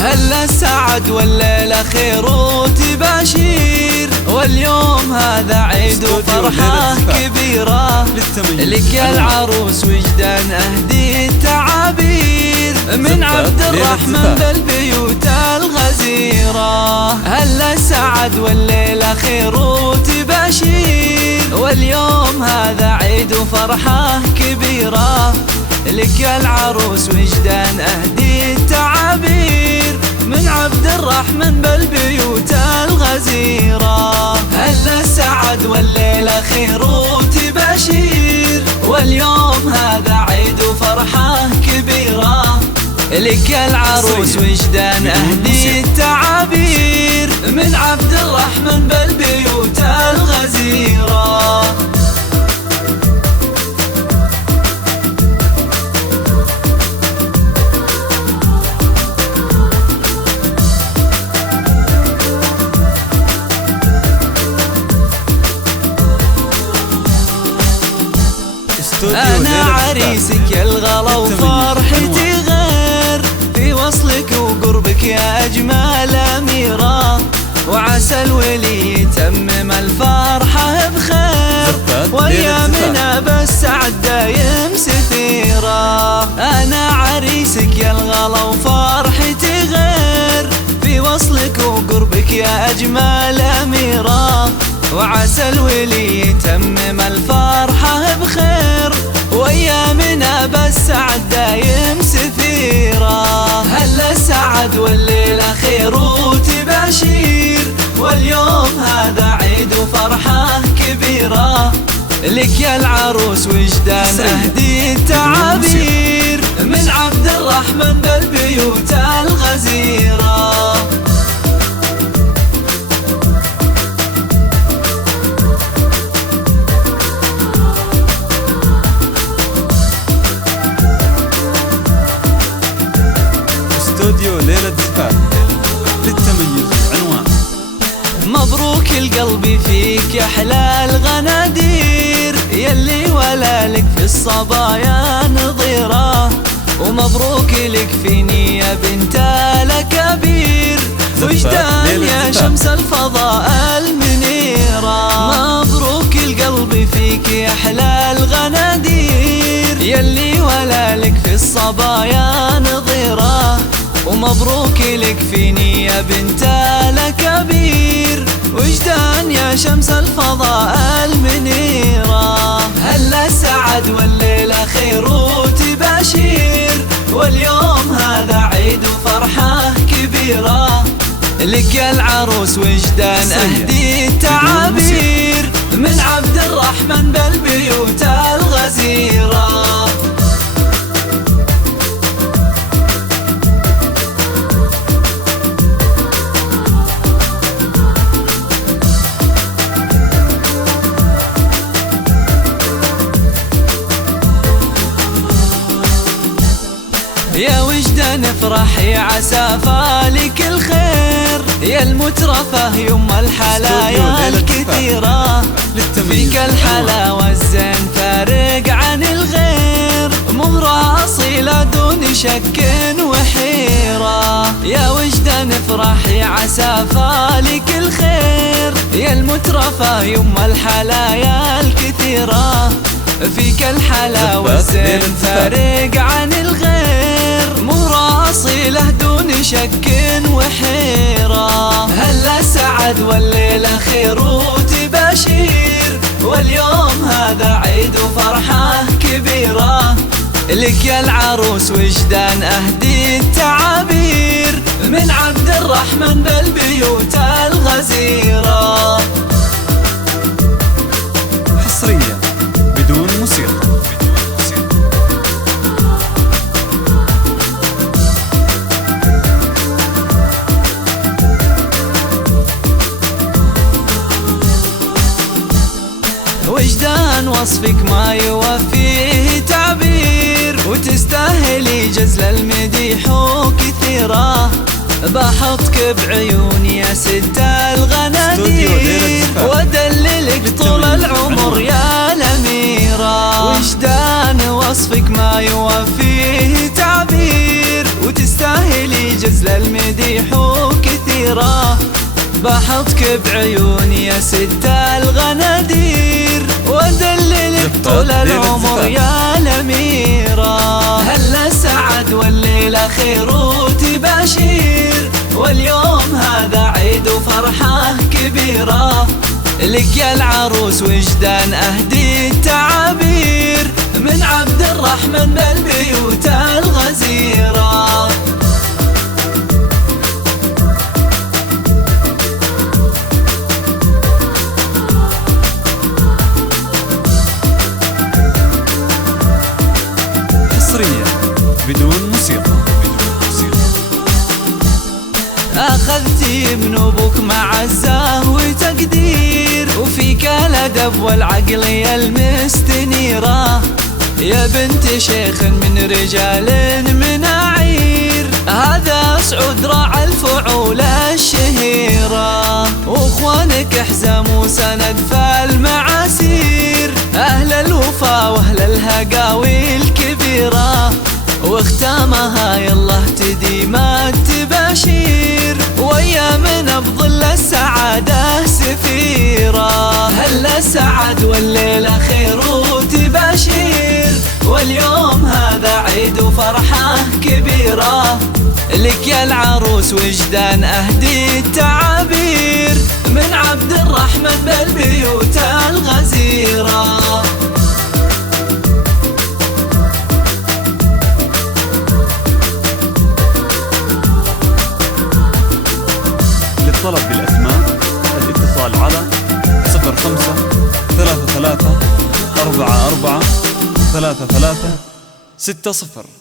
هلا السعد والليلة خير وتباشير، واليوم هذا عيد وفرحة كبيرة لك يا العروس وجدان أهدي التعابير من عبد الرحمن بالبيوت الغزيرة. هلا السعد والليلة خير وتباشير، واليوم هذا عيد وفرحة كبيرة لك يا العروس وجدان أهدي التعابير من عبد الرحمن بالبيوت الغزيرة. هلا السعد والليلة خير وتباشير، واليوم هذا عيد وفرحة كبيرة لك يا العروس وجدان أهدي التعابير من عبد الرحمن بالبيوت الغزيرة. أنا عريسك يا الغلا وفرحتي غير، في وصلك وقربك يا أجمل أميرة، وعسى الولي يتمم الفرحة بخير، وأيامنا بالسعد دايم سفيرة. أنا عريسك يا الغلا وفرحتي غير، في وصلك وقربك يا أجمل أميرة، وعسى الولي يتمم الفرحة بخير، وأيامنا بالسعد دايم سفيرة. هلا السعد والليلة خير وتباشير، واليوم هذا عيد وفرحة كبيرة لك يا العروس وجدان أهدي التعابير من عبد الرحمن بالبيوت الغزيرة. استوديو ليلة زفاف للتميز عنوان مبروك القلب فيك يا أحلى الغنادير، يلي ولا لك في الصبايا نظيرة، ومبروك لك في نية بنت الكبير، وجدان يا شمس الفضاء المنيرة. مبروك القلب فيك يا أحلى الغنادير، يلي ولا لك في الصبايا نظيرة، ومبروك لك في نية بنت الكبير، وجدان يا شمس الفضاء المنيرة. هلا السعد والليلة خير وتباشير، واليوم هذا عيد وفرحة كبيرة لك يا العروس وجدان أهدي التعابير من عبد الرحمن بالبيوت الغزيرة. يا وجدان افرحي عسى فالك الخير، يا المترفة يم الحلايا الكثيرة، فيك الحلاوة الزين فارق عن الغير، مهرة أصيلة دون شك وحيرة. يا وجدان افرحي عسى فالك الخير، يا المترفة يم الحلايا الكثيرة، فيك الحلاوة الزين فارق عن الغير، مهرة أصيلة دون شك وحيرة. هلا السعد والليلة خير وتباشير، واليوم هذا عيد وفرحة كبيرة لك يا العروس وجدان أهدي التعابير من عبد الرحمن بالبيوت الغزيرة. حصريا بدون موسيقى. وجدان وصفك ما يوفيه تعبير، وتستاهلي جزل المديح وكثيرة، بحطك بعيوني يا ست الغنادير، وادللك طول العمر يا الأميرة. وجدان وصفك ما يوفيه تعبير، وتستاهلي جزل المديح وكثيرة، بحطك بعيوني يا ست الغنادير، وادللك طول العمر يا الأميرة. هلا سعد والليلة خير وتباشير، واليوم هذا عيد وفرحة كبيرة، لك يا العروس وجدان أهدي التعابير، من عبد الرحمن بالبيوت الغزيرة. حصريا بدون موسيقى. أخذتي من أبوك معزة وتقدير، وفيك الأدب والعقل يا المستنيرة، يا بنت شيخ من رجال مناعير، هذا سعود راعى الفعول الشهيرة، واخوانك حزام وسند فالمعاسير، أهل الوفا وأهل الهقاوي الكبيرة، واختامها يالله تديم التباشير، وأيامنا بظل السعادة سفيرة. هلا سعد والليلة خير وتباشير، واليوم هذا عيد وفرحة كبيرة، لك يا العروس وجدان أهدي التعابير، من عبد الرحمن بالبيوت الغزيرة. للطلب بالأسماء الاتصال على 05 33 44 33 60.